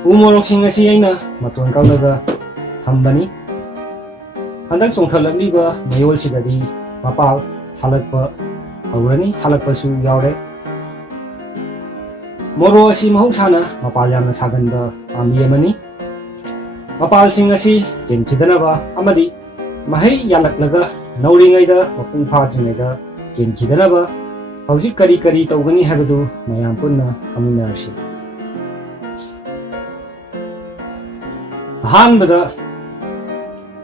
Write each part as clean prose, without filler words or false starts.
ꯎ ꯃꯣꯔꯣꯛꯁꯤꯡ ꯑꯁꯤ ꯑꯩꯅ ꯃꯇꯣꯟ ꯀꯛꯂꯒ ꯊꯝꯕꯅꯤ꯫ ꯍꯟꯗꯛ ꯆꯣꯡꯈꯠꯂꯛꯂꯤꯕ ꯃꯌꯣꯜꯁꯤꯗꯗꯤ ꯃꯄꯥꯜ ꯁꯥꯠꯂꯛꯄ ꯍꯧꯔꯅꯤ, ꯁꯥꯠꯂꯛꯄꯁꯨ ꯌꯥꯎꯔꯦ꯫ ꯃꯣꯔꯣꯛ ꯑꯁꯤ ꯃꯍꯧꯁꯥꯅ ꯃꯄꯥꯜ ꯌꯥꯝꯅ ꯁꯥꯒꯟꯕ ꯄꯥꯝꯕꯤ ꯑꯃꯅꯤ꯫ ꯃꯄꯥꯜꯁꯤꯡ ꯑꯁꯤ ꯀꯦꯟꯈꯤꯗꯅꯕ ꯑꯃꯗꯤ ꯃꯍꯩ ꯌꯥꯜꯂꯛꯂꯒ ꯅꯧꯔꯤꯉꯩꯗ ꯃꯄꯨꯡ ꯐꯥꯗ꯭ꯔꯤꯉꯩꯗ ꯀꯦꯟꯈꯤꯗꯅꯕ ꯍꯧꯖꯤꯛ ꯀꯔꯤ ꯀꯔꯤ ꯇꯧꯒꯅꯤ ꯍꯥꯏꯕꯗꯨ ꯃꯌꯥꯝ ꯄꯨꯟꯅ ꯈꯪꯃꯤꯟꯅꯔꯁꯤ꯫ ꯑꯍꯥꯟꯕꯗ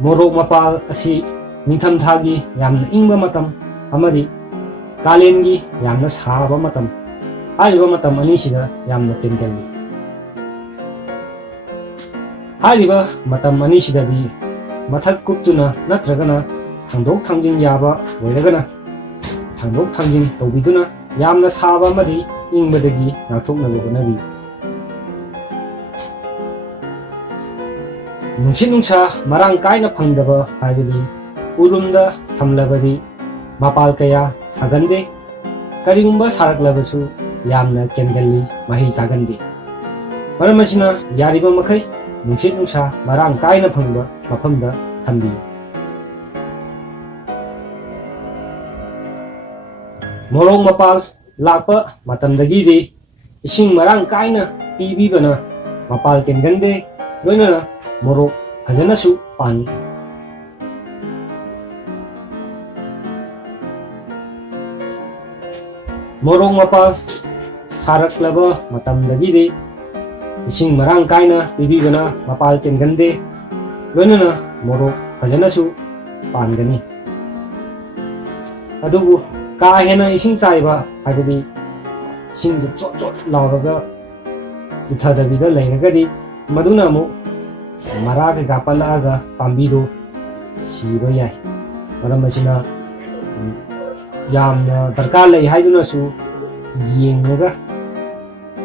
ꯃꯣꯔꯣꯛ ꯃꯄꯥꯜ ꯑꯁꯤ ꯅꯤꯡꯊꯝꯊꯥꯒꯤ ꯌꯥꯝꯅ ꯏꯪꯕ ꯃꯇꯝ ꯑꯃꯗꯤ ꯀꯥꯂꯦꯟꯒꯤ ꯌꯥꯝꯅ ꯁꯥꯕ ꯃꯇꯝ, ꯍꯥꯏꯔꯤꯕ ꯃꯇꯝ ꯑꯅꯤꯁꯤꯗ ꯌꯥꯝꯅ ꯀꯦꯟꯒꯜꯂꯤ꯫ ꯍꯥꯏꯔꯤꯕ ꯃꯇꯝ ꯑꯅꯤꯁꯤꯗꯗꯤ ꯃꯊꯛ ꯀꯨꯞꯇꯨꯅ ꯅꯠꯇ꯭ꯔꯒꯅ ꯊꯥꯡꯗꯣꯛ ꯊꯥꯡꯖꯤꯟ ꯌꯥꯕ ꯑꯣꯏꯔꯒꯅ ꯊꯥꯡꯗꯣꯛ ꯊꯥꯡꯖꯤꯟ ꯇꯧꯕꯤꯗꯨꯅ ꯌꯥꯝꯅ ꯁꯥꯕ ꯑꯃꯗꯤ ꯏꯪꯕꯗꯒꯤ ꯉꯥꯛꯊꯣꯛꯅꯕ ꯍꯣꯠꯅꯕꯤꯌꯨ꯫ ꯅꯨꯡꯁꯤꯠ ꯅꯨꯡꯁꯥ ꯃꯔꯥꯡ ꯀꯥꯏꯅ ꯐꯪꯗꯕ ꯍꯥꯏꯕꯗꯤ ꯎꯔꯨꯝꯗ ꯊꯝꯂꯕꯗꯤ ꯃꯄꯥꯜ ꯀꯌꯥ ꯁꯥꯒꯟꯗꯦ, ꯀꯔꯤꯒꯨꯝꯕ ꯁꯥꯔꯛꯂꯕꯁꯨ ꯌꯥꯝꯅ ꯀꯦꯟꯒꯜꯂꯤ, ꯃꯍꯩ ꯆꯥꯒꯟꯗꯦ꯫ ꯃꯔꯝ ꯑꯁꯤꯅ ꯌꯥꯔꯤꯕ ꯃꯈꯩ ꯅꯨꯡꯁꯤꯠ ꯅꯨꯡꯁꯥ ꯃꯔꯥꯡ ꯀꯥꯏꯅ ꯐꯪꯕ ꯃꯐꯝꯗ ꯊꯝꯕꯤꯌꯨ꯫ ꯃꯣꯔꯣꯛ ꯃꯄꯥꯜ ꯂꯥꯛꯄ ꯃꯇꯝꯗꯒꯤꯗꯤ ꯏꯁꯤꯡ ꯃꯔꯥꯡ ꯀꯥꯏꯅ ꯄꯤꯕꯤꯕꯅ ꯃꯄꯥꯜ ꯀꯦꯟꯒꯟꯗꯦ, ꯂꯣꯏꯅꯅ ꯃꯣꯔꯣꯛ ꯐꯖꯅꯁꯨ ꯄꯥꯟꯅꯤ꯫ ꯃꯣꯔꯣꯛ ꯃꯄꯥꯜ ꯁꯥꯔꯛꯂꯕ ꯃꯇꯝꯗꯒꯤꯗꯤ ꯏꯁꯤꯡ ꯃꯔꯥꯡ ꯀꯥꯏꯅ ꯄꯤꯕꯤꯕꯅ ꯃꯄꯥꯜ ꯀꯦꯟꯒꯟꯗꯦ, ꯂꯣꯏꯅꯅ ꯃꯣꯔꯣꯛ ꯐꯖꯅꯁꯨ ꯄꯥꯟꯒꯅꯤ꯫ ꯑꯗꯨꯕꯨ ꯀꯥ ꯍꯦꯟꯅ ꯏꯁꯤꯡ ꯆꯥꯏꯕ ꯍꯥꯏꯕꯗꯤ ꯏꯁꯤꯡꯗꯨ ꯆꯣꯠ ꯆꯣꯠ ꯂꯥꯎꯔꯒ ꯆꯤꯊꯗꯕꯤꯗ ꯂꯩꯔꯒꯗꯤ ꯃꯗꯨꯅ ꯑꯃꯨꯛ ꯃꯔꯥ ꯀꯩꯀꯥ ꯄꯜꯂꯛꯑꯒ ꯄꯥꯝꯕꯤꯗꯨ ꯁꯤꯕ ꯌꯥꯏ꯫ ꯃꯔꯝ ꯑꯁꯤꯅ ꯌꯥꯝꯅ ꯗꯔꯀꯥꯔ ꯂꯩ ꯍꯥꯏꯗꯨꯅꯁꯨ ꯌꯦꯡꯉꯒ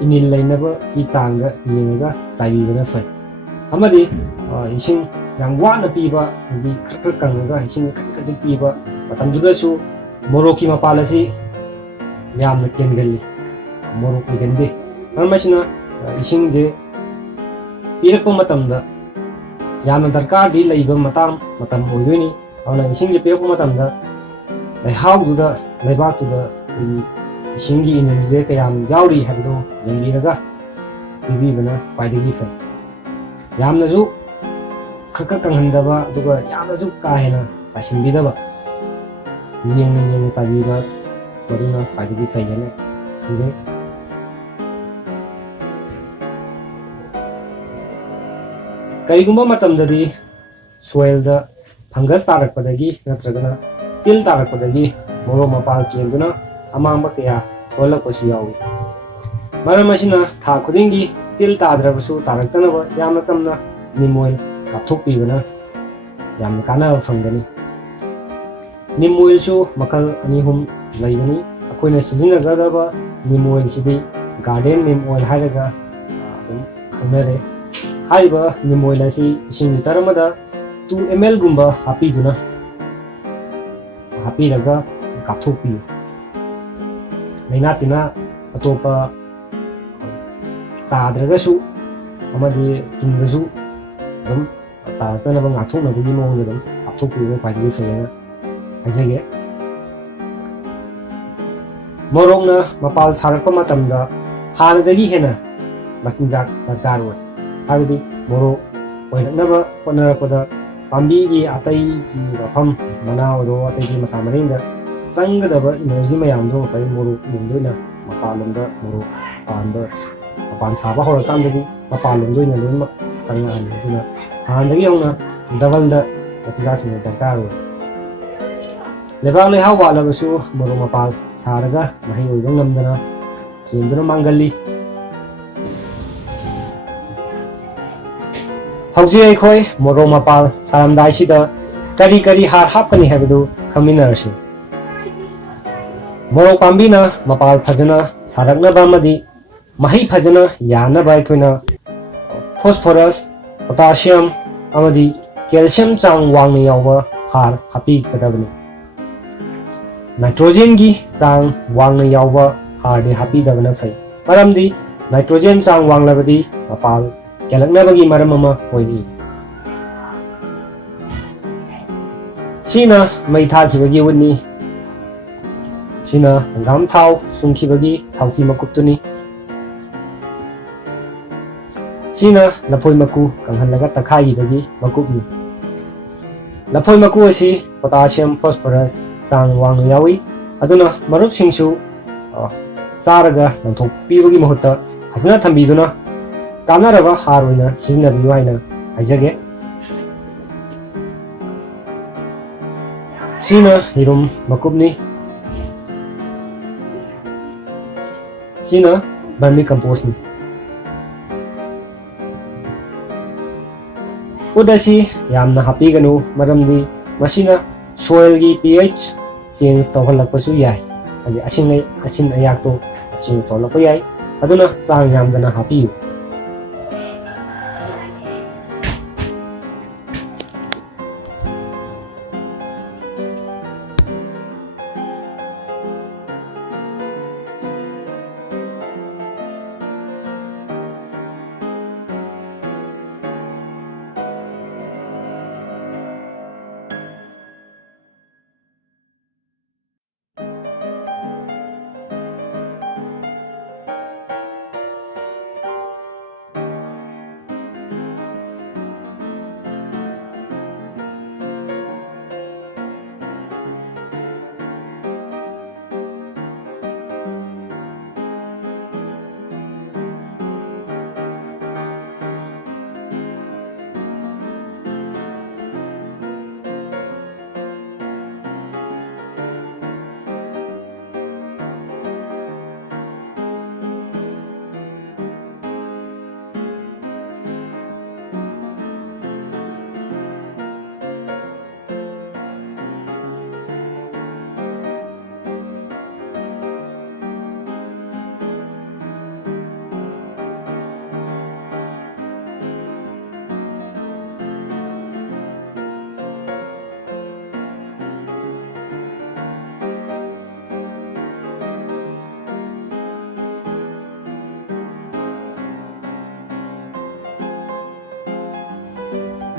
ꯏꯅꯤꯜ ꯂꯩꯅꯕꯒꯤ ꯆꯥꯡꯗ ꯌꯦꯡꯉꯒ ꯆꯥꯏꯕꯤꯕꯅ ꯐꯩ꯫ ꯑꯃꯗꯤ ꯏꯁꯤꯡ ꯌꯥꯝ ꯋꯥꯅ ꯄꯤꯕ, ꯍꯥꯏꯗꯤ ꯈꯔ ꯀꯪꯉꯒ ꯏꯁꯤꯡ ꯈꯖꯤꯛ ꯈꯖꯤꯛ ꯄꯤꯕ ꯃꯇꯝꯗꯨꯗꯁꯨ ꯃꯣꯔꯣꯛꯀꯤ ꯃꯄꯥꯜ ꯑꯁꯤ ꯌꯥꯝꯅ ꯀꯦꯟꯒꯜꯂꯤ, ꯃꯣꯔꯣꯛ ꯑꯣꯏꯒꯟꯗꯦ꯫ ꯃꯔꯝ ꯑꯁꯤꯅ ꯏꯁꯤꯡꯁꯦ ꯄꯤꯔꯛꯄ ꯃꯇꯝꯗ ꯌꯥꯝꯅ ꯗꯔꯀꯥꯔꯗꯤ ꯂꯩꯕ ꯃꯇꯝ ꯑꯣꯏꯗꯣꯏꯅꯤ꯫ ꯑꯗꯨꯅ ꯏꯁꯤꯡꯁꯦ ꯄꯤꯔꯛꯄ ꯃꯇꯝꯗ ꯂꯩꯍꯥꯎꯗꯨꯗ, ꯂꯩꯕꯥꯛꯇꯨꯗ ꯑꯩꯈꯣꯏꯒꯤ ꯏꯁꯤꯡꯒꯤ ꯏꯅꯤꯜꯁꯦ ꯀꯌꯥꯝ ꯌꯥꯎꯔꯤ ꯍꯥꯏꯕꯗꯨ ꯌꯦꯡꯕꯤꯔꯒ ꯄꯤꯕꯤꯕꯅ ꯈ꯭ꯋꯥꯏꯗꯒꯤ ꯐꯩ꯫ ꯌꯥꯝꯅꯁꯨ ꯈꯔ ꯀꯪꯍꯟꯗꯕ, ꯑꯗꯨꯒ ꯌꯥꯝꯅꯁꯨ ꯀꯥ ꯍꯦꯟꯅ ꯆꯥꯏꯁꯤꯟꯕꯤꯗꯕ, ꯌꯦꯡꯅ ꯌꯦꯡꯅ ꯆꯥꯏꯕꯤꯕ ꯃꯗꯨꯅ ꯈ꯭ꯋꯥꯏꯗꯒꯤ ꯐꯩ ꯍꯥꯏꯅ ꯈꯟꯖꯩ꯫ ꯀꯔꯤꯒꯨꯝꯕ ꯃꯇꯝꯗꯗꯤ ꯁꯣꯏꯜꯗ ꯐꯪꯒꯁ ꯇꯥꯔꯛꯄꯗꯒꯤ ꯅꯠꯇ꯭ꯔꯒꯅ ꯇꯤꯜ ꯇꯥꯔꯛꯄꯗꯒꯤ ꯃꯣꯔꯣꯛ ꯃꯄꯥꯜ ꯀꯦꯟꯗꯨꯅ ꯑꯃꯥꯡꯕ ꯀꯌꯥ ꯊꯣꯛꯍꯜꯂꯛꯄꯁꯨ ꯌꯥꯎꯏ꯫ ꯃꯔꯝ ꯑꯁꯤꯅ ꯊꯥ ꯈꯨꯗꯤꯡꯒꯤ ꯇꯤꯜ ꯇꯥꯗ꯭ꯔꯕꯁꯨ ꯇꯥꯔꯛꯇꯅꯕ ꯌꯥꯝꯅ ꯆꯝꯅ ꯅꯤꯝ ꯑꯣꯏꯜ ꯀꯥꯞꯊꯣꯛꯄꯤꯕꯅ ꯌꯥꯝꯅ ꯀꯥꯟꯅꯕ ꯐꯪꯒꯅꯤ꯫ ꯅꯤꯝ ꯑꯣꯏꯜꯁꯨ ꯃꯈꯜ 2-3 ꯂꯩꯕꯅꯤ꯫ ꯑꯩꯈꯣꯏꯅ ꯁꯤꯖꯤꯟꯅꯒꯗꯕ ꯅꯤꯝ ꯑꯣꯏꯜꯁꯤꯗꯤ ꯒꯥꯔꯗꯦꯟ ꯅꯤꯝ ꯑꯣꯏꯜ ꯍꯥꯏꯔꯒ ꯑꯗꯨꯝ ꯈꯪꯅꯔꯦ꯫ ꯍꯥꯏꯔꯤꯕ ꯅꯤꯝ ꯑꯣꯏꯜ ꯑꯁꯤ ꯏꯁꯤꯡ ꯂꯤꯇꯔ ꯑꯃꯗ 2 ml ꯒꯨꯝꯕ ꯍꯥꯞꯄꯤꯔꯒ ꯀꯥꯞꯊꯣꯛꯄꯤꯌꯨ꯫ ꯂꯩꯅꯥ ꯇꯤꯟꯅꯥ ꯑꯇꯣꯞꯄ ꯇꯥꯗ꯭ꯔꯒꯁꯨ ꯑꯃꯗꯤ ꯇꯨꯡꯗꯁꯨ ꯑꯗꯨꯝ ꯇꯥꯔꯛꯇꯅꯕ ꯉꯥꯛꯊꯣꯛꯅꯕꯒꯤ ꯃꯑꯣꯡꯗ ꯑꯗꯨꯝ ꯀꯥꯞꯊꯣꯛꯄꯤꯕ ꯈ꯭ꯋꯥꯏꯗꯒꯤ ꯐꯩꯌꯦꯅ ꯍꯥꯏꯖꯒꯦ꯫ ꯃꯣꯔꯣꯛꯅ ꯃꯄꯥꯜ ꯁꯥꯔꯛꯄ ꯃꯇꯝꯗ ꯍꯥꯟꯅꯗꯒꯤ ꯍꯦꯟꯅ ꯃꯆꯤꯟꯖꯥꯛ ꯗꯔꯀꯥꯔ ꯑꯣꯏ꯫ ꯍꯥꯏꯕꯗꯤ ꯃꯣꯔꯣꯛ ꯑꯣꯏꯔꯛꯅꯕ ꯍꯣꯠꯅꯔꯛꯄꯗ ꯄꯥꯝꯕꯤꯒꯤ ꯑꯇꯩꯒꯤ ꯃꯐꯝ, ꯃꯅꯥ ꯑꯣꯏꯔꯣ ꯑꯇꯩꯒꯤ ꯃꯁꯥ ꯃꯔꯦꯡꯗ ꯆꯪꯒꯗꯕ ꯏꯅꯔꯖꯤ ꯃꯌꯥꯝꯗꯣ ꯉꯁꯥꯏ ꯃꯣꯔꯣꯛ ꯂꯣꯝꯗ ꯑꯣꯏꯅ ꯃꯄꯥꯟꯂꯣꯝꯗ ꯃꯣꯔꯣꯛ ꯃꯄꯥꯟ ꯁꯥꯕ ꯍꯧꯔꯀꯥꯟꯗꯗꯤ ꯃꯄꯥꯟꯂꯣꯝꯗ ꯑꯣꯏꯅ ꯂꯣꯏꯅꯃꯛ ꯆꯪꯉꯛꯑꯅꯤ꯫ ꯑꯗꯨꯅ ꯍꯥꯟꯅꯗꯒꯤ ꯍꯧꯅ ꯗꯕꯜꯗ ꯃꯆꯤꯟꯖꯥꯛꯁꯤꯡ ꯗꯔꯀꯥꯔ ꯑꯣꯏ꯫ ꯂꯩꯕꯥꯛ ꯂꯩꯍꯥꯎ ꯋꯥꯠꯂꯕꯁꯨ ꯃꯣꯔꯣꯛ ꯃꯄꯥꯜ ꯁꯥꯔꯒ ꯃꯍꯩ ꯑꯣꯏꯕ ꯉꯝꯗꯅ ꯀꯦꯟꯗꯨꯅ ꯃꯥꯡꯒꯜꯂꯤ꯫ ꯍꯧꯖꯤꯛ ꯑꯩꯈꯣꯏ ꯃꯣꯔꯣꯛ ꯃꯄꯥꯜ ꯁꯥꯔꯝꯗꯥꯏꯁꯤꯗ ꯀꯔꯤ ꯀꯔꯤ ꯍꯥꯔ ꯍꯥꯞꯀꯅꯤ ꯍꯥꯏꯕꯗꯨ ꯈꯪꯃꯤꯟꯅꯔꯁꯤ꯫ ꯃꯣꯔꯣꯛ ꯄꯥꯝꯕꯤꯅ ꯃꯄꯥꯜ ꯐꯖꯅ ꯁꯥꯔꯛꯅꯕ ꯑꯃꯗꯤ ꯃꯍꯩ ꯐꯖꯅ ꯌꯥꯟꯅꯕ ꯑꯩꯈꯣꯏꯅ ꯐꯣꯁꯐꯣꯔꯁ, ꯄꯣꯇꯥꯁꯤꯌꯝ ꯑꯃꯗꯤ ꯀꯦꯜꯁꯤꯌꯝ ꯆꯥꯡ ꯋꯥꯡꯅ ꯌꯥꯎꯕ ꯍꯥꯔ ꯍꯥꯞꯄꯤꯒꯗꯕꯅꯤ꯫ ꯅꯥꯏꯇ꯭ꯔꯣꯖꯦꯟꯒꯤ ꯆꯥꯡ ꯋꯥꯡꯅ ꯌꯥꯎꯕ ꯍꯥꯔꯗꯤ ꯍꯥꯞꯄꯤꯗꯕꯅ ꯐꯩ꯫ ꯃꯔꯝꯗꯤ ꯅꯥꯏꯇ꯭ꯔꯣꯖꯦꯟ ꯆꯥꯡ ꯋꯥꯡꯂꯕꯗꯤ ꯃꯄꯥꯜ ꯀꯦꯜꯂꯛꯅꯕꯒꯤ ꯃꯔꯝ ꯑꯃ ꯑꯣꯏꯔꯤ꯫ ꯁꯤꯅ ꯃꯩ ꯊꯥꯈꯤꯕꯒꯤ ꯎꯠꯅꯤ꯫ ꯁꯤꯅ ꯍꯪꯒꯥꯝ ꯊꯥꯎ ꯁꯨꯡꯈꯤꯕꯒꯤ ꯊꯥꯎꯊꯤ ꯃꯀꯨꯞꯇꯨꯅꯤ꯫ ꯁꯤꯅ ꯂꯐꯣꯏ ꯃꯀꯨ ꯀꯪꯍꯜꯂꯒ ꯇꯛꯈꯥꯏꯈꯤꯕꯒꯤ ꯃꯀꯨꯞꯅꯤ꯫ ꯂꯐꯣꯏ ꯃꯀꯨ ꯑꯁꯤ ꯄꯣꯇꯥꯁꯤꯌꯝ ꯐꯣꯁꯐꯣꯔꯁ ꯆꯥꯡ ꯋꯥꯡꯅ ꯌꯥꯎꯏ, ꯑꯗꯨꯅ ꯃꯔꯨꯞꯁꯤꯡꯁꯨ ꯆꯥꯔꯒ ꯂꯪꯊꯣꯛꯄꯤꯕꯒꯤ ꯃꯍꯨꯠꯇ ꯐꯖꯅ ꯊꯝꯕꯤꯗꯨꯅ ꯀꯥꯟꯅꯔꯕ ꯍꯥꯔ ꯑꯣꯏꯅ ꯁꯤꯖꯤꯟꯅꯕꯤꯌꯨ ꯍꯥꯏꯅ ꯍꯥꯏꯖꯒꯦ꯫ ꯁꯤꯅ ꯌꯦꯔꯨꯝ ꯃꯀꯨꯞꯅꯤ꯫ ꯁꯤꯅ ꯕꯔꯃꯤ ꯀꯝꯄꯣꯁꯅꯤ꯫ ꯎꯠ ꯑꯁꯤ ꯌꯥꯝꯅ ꯍꯥꯞꯄꯤꯒꯅꯨ ꯃꯔꯝꯗꯤ ꯃꯁꯤꯅ ꯁꯣꯏꯜꯒꯤ pH ꯆꯦꯟꯖ ꯇꯧꯍꯜꯂꯛꯄꯁꯨ ꯌꯥꯏ, ꯍꯥꯏꯗꯤ ꯑꯁꯤꯟ ꯑꯌꯥꯛꯇꯣ ꯆꯦꯟꯖ ꯇꯧꯍꯜꯂꯛꯄ ꯌꯥꯏ, ꯑꯗꯨꯅ ꯆꯥꯡ ꯌꯥꯝꯗꯅ ꯍꯥꯞꯄꯤꯌꯨ꯫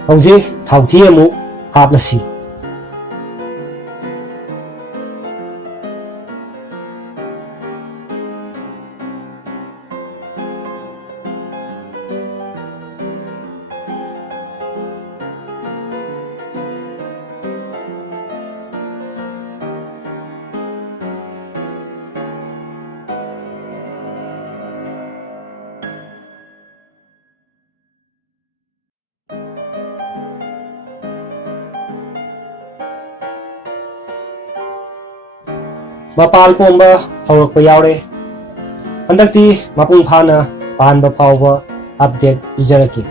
ꯍꯧꯖꯤꯛ ꯊꯥꯎꯊꯤ ꯑꯃꯨꯛ ꯍꯥꯞꯂꯁꯤ꯫ ꯃꯄꯥꯟ ꯄꯣꯝꯕ ꯍꯧꯔꯛꯄ ꯌꯥꯎꯔꯦ꯫ ꯍꯟꯗꯛꯇꯤ ꯃꯄꯨꯡ ꯐꯥꯅ ꯄꯥꯟꯕ ꯐꯥꯎꯕ ꯑꯞꯗꯦꯠ ꯄꯤꯖꯔꯛꯀꯦ꯫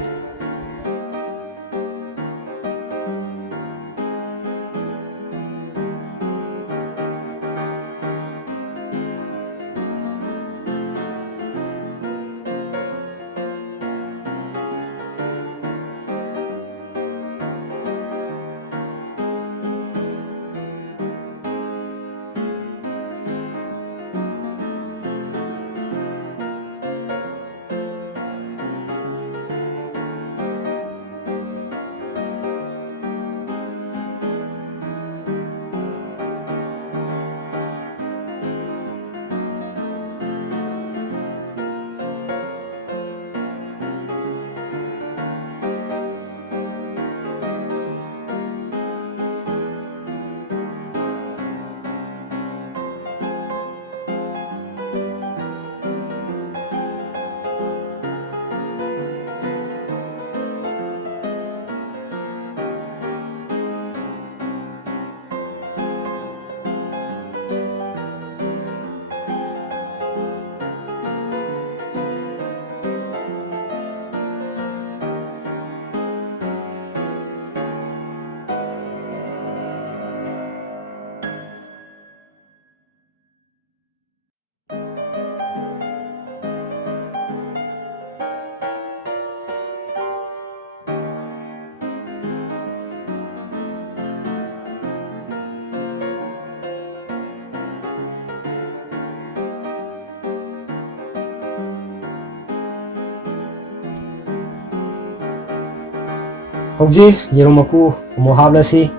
ꯍꯧꯖꯤꯛ ꯌꯦꯔꯨꯝ ꯃꯀꯨ ꯑꯃꯨꯛ ꯍꯥꯞꯂꯁꯤ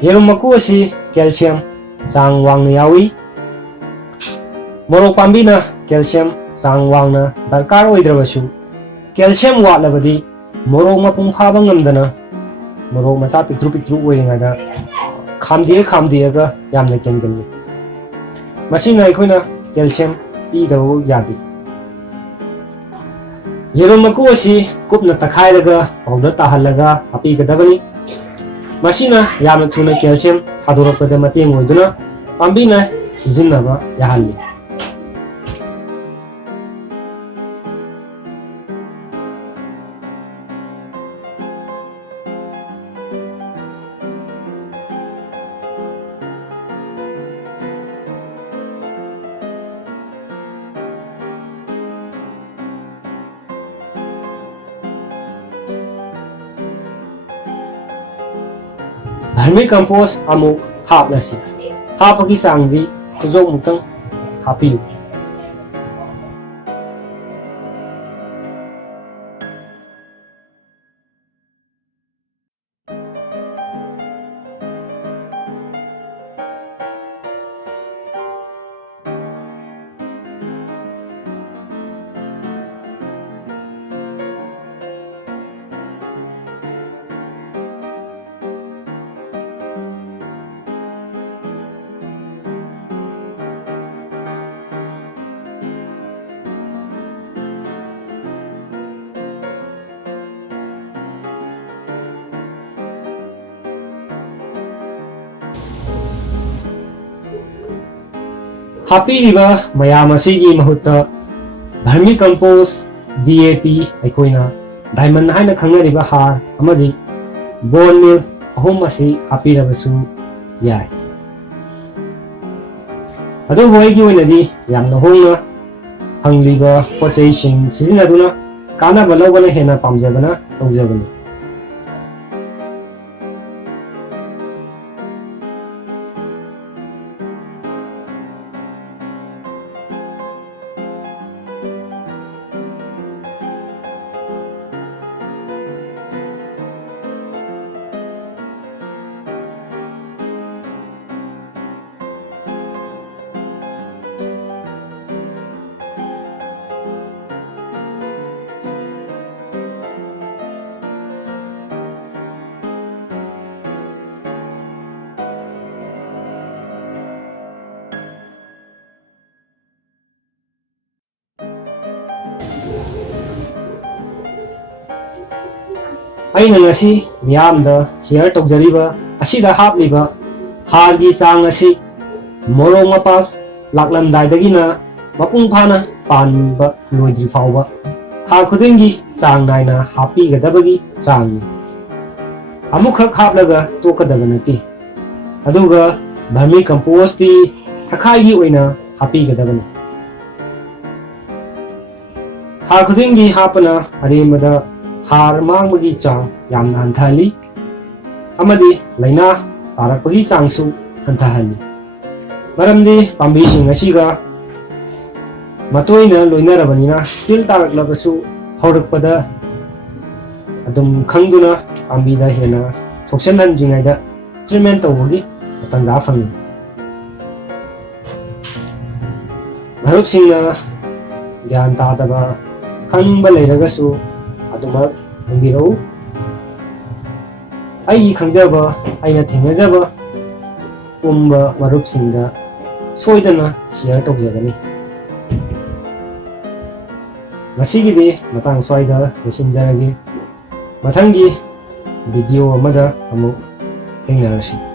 ꯌꯦꯔꯨꯝ ꯃꯀꯨ ꯑꯁꯤ ꯀꯦꯜꯁꯤꯌꯝ ꯆꯥꯡ ꯋꯥꯡꯅ ꯌꯥꯎꯏ ꯃꯣꯔꯣꯛ ꯄꯥꯝꯕꯤꯅ ꯀꯦꯜꯁꯤꯌꯝ ꯆꯥꯡ ꯋꯥꯡꯅ ꯗꯔꯀꯥꯔ ꯑꯣꯏꯗ꯭ꯔꯕꯁꯨ ꯀꯦꯜꯁꯤꯌꯝ ꯋꯥꯠꯂꯕꯗꯤ ꯃꯣꯔꯣꯛ ꯃꯄꯨꯡ ꯐꯥꯕ ꯉꯝꯗꯅ ꯃꯣꯔꯣꯛ ꯃꯆꯥ ꯄꯤꯛꯇ꯭ꯔꯨ ꯑꯣꯏꯔꯤꯉꯩꯗ ꯈꯥꯝꯗꯦꯛꯑꯒ ꯌꯥꯝꯅ ꯀꯦꯟꯒꯜꯂꯤ ꯃꯁꯤꯅ ꯑꯩꯈꯣꯏꯅ ꯀꯦꯜꯁꯤꯌꯝ ꯄꯤꯗꯕ ꯌꯥꯗꯦ ꯌꯦꯔꯨꯝ ꯃꯀꯨ ꯑꯁꯤ ꯀꯨꯞꯅ ꯇꯛꯈꯥꯏꯔꯒ ꯄꯥꯎꯗꯔ ꯇꯥꯍꯜꯂꯒ ꯍꯥꯞꯄꯤꯒꯗꯕꯅꯤ ꯃꯁꯤꯅ ꯌꯥꯝꯅ ꯊꯨꯅ ꯀꯦꯜꯁꯤꯌꯝ ꯊꯥꯗꯣꯔꯛꯄꯗ ꯃꯇꯦꯡ ꯑꯣꯏꯗꯨꯅ ꯄꯥꯝꯕꯤꯅ ꯁꯤꯖꯤꯟꯅꯕ ꯌꯥꯍꯜꯂꯤ ꯚꯔꯃꯤ ꯀꯝꯄꯣꯁ ꯑꯃꯨꯛ ꯍꯥꯞꯂꯁꯤ ꯍꯥꯞꯄꯒꯤ ꯆꯥꯡꯗꯤ ꯈꯨꯖꯣꯛꯃꯨꯛꯇꯪ ꯍꯥꯞꯄꯤꯌꯨ ꯍꯥꯞꯄꯤꯔꯤꯕ ꯃꯌꯥꯝ ꯑꯁꯤꯒꯤ ꯃꯍꯨꯠꯇ ꯚꯔꯃꯤ ꯀꯝꯄꯣꯁ DAP ꯑꯩꯈꯣꯏꯅ ꯗꯥꯏꯃꯟ ꯍꯥꯏꯅ ꯈꯪꯅꯔꯤꯕ ꯍꯥꯔ ꯑꯃꯗꯤ ꯕꯣꯟ ꯃꯤꯜ ꯑꯍꯨꯝ ꯑꯁꯤ ꯍꯥꯞꯄꯤꯔꯕꯁꯨ ꯌꯥꯏ ꯑꯗꯨꯕꯨ ꯑꯩꯒꯤ ꯑꯣꯏꯅꯗꯤ ꯌꯥꯝꯅ ꯍꯣꯡꯅ ꯐꯪꯂꯤꯕ ꯄꯣꯠꯆꯩꯁꯤꯡ ꯁꯤꯖꯤꯟꯅꯗꯨꯅ ꯀꯥꯟꯅꯕ ꯂꯧꯕꯅ ꯍꯦꯟꯅ ꯄꯥꯝꯖꯕꯅ ꯇꯧꯖꯕꯅꯤ ꯑꯩꯅ ꯉꯁꯤ ꯃꯤꯌꯥꯝꯗ ꯁꯤꯌꯔ ꯇꯧꯖꯔꯤꯕ ꯑꯁꯤꯗ ꯍꯥꯞꯂꯤꯕ ꯍꯥꯔꯒꯤ ꯆꯥꯡ ꯑꯁꯤ ꯃꯣꯔꯣꯛ ꯃꯄꯥꯛ ꯂꯥꯛꯂꯝꯗꯥꯏꯗꯒꯤꯅ ꯃꯄꯨꯡ ꯐꯥꯅ ꯄꯥꯟꯕ ꯂꯣꯏꯗ꯭ꯔꯤ ꯐꯥꯎꯕ ꯊꯥ ꯈꯨꯗꯤꯡꯒꯤ ꯆꯥꯡ ナꯏꯅ ꯍꯥꯞꯄꯤꯒꯗꯕꯒꯤ ꯆꯥꯡꯅꯤ ꯑꯃꯨꯛꯈꯛ ꯍꯥꯞꯂꯒ ꯇꯣꯛꯀꯗꯕ ꯅꯠꯇꯦ ꯑꯗꯨꯒ ꯚꯔꯃꯤ ꯀꯝꯄꯣꯁꯇꯤ ꯊꯈꯥꯏꯒꯤ ꯑꯣꯏꯅ ꯍꯥꯞꯄꯤꯒꯗꯕꯅꯤ ꯊꯥ ꯈꯨꯗꯤꯡꯒꯤ ꯍꯥꯞꯄꯅ ꯑꯔꯦꯝꯕꯗ ꯍꯥꯔ ꯃꯥꯡꯕꯒꯤ ꯆꯥꯡ ꯌꯥꯝꯅ ꯍꯟꯊꯍꯜꯂꯤ ꯑꯃꯗꯤ ꯂꯩꯅꯥ ꯇꯥꯔꯛꯄꯒꯤ ꯆꯥꯡꯁꯨ ꯍꯟꯊꯍꯜꯂꯤ ꯃꯔꯝꯗꯤ ꯄꯥꯝꯕꯤꯁꯤꯡ ꯑꯁꯤꯒ ꯃꯇꯣꯏꯅ ꯂꯣꯏꯅꯔꯕꯅꯤꯅ ꯇꯤꯜ ꯇꯥꯔꯛꯂꯕꯁꯨ ꯍꯧꯔꯛꯄꯗ ꯑꯗꯨꯝ ꯈꯪꯗꯨꯅ ꯄꯥꯝꯕꯤꯗ ꯍꯦꯟꯅ ꯁꯣꯛꯆꯟꯍꯟꯗ꯭ꯔꯤꯉꯩꯗ ꯇ꯭ꯔꯤꯠꯃꯦꯟ ꯇꯧꯕꯒꯤ ꯇꯥꯟꯖꯥ ꯐꯪꯏ ꯃꯔꯨꯞꯁꯤꯡꯅ ꯒ꯭ꯌꯥꯟ ꯇꯥꯗꯕ ꯈꯪꯅꯤꯡꯕ ꯂꯩꯔꯒꯁꯨ ꯑꯗꯨꯃꯛ ꯍꯪꯕꯤꯔꯛꯎ ꯑꯩꯒꯤ ꯈꯪꯖꯕ ꯑꯩꯅ ꯊꯦꯡꯅꯖꯕ ꯄꯨꯝꯕ ꯃꯔꯨꯞꯁꯤꯡꯗ ꯁꯣꯏꯗꯅ ꯁꯤꯌꯔ ꯇꯧꯖꯒꯅꯤ ꯉꯁꯤꯒꯤꯗꯤ ꯃꯇꯥꯡ ꯁ꯭ꯋꯥꯏꯗ ꯂꯣꯏꯁꯤꯟꯖꯔꯒꯦ ꯃꯊꯪꯒꯤ ꯚꯤꯗꯤꯑꯣ ꯑꯃꯗ ꯑꯃꯨꯛ ꯊꯦꯡꯅꯔꯁꯤ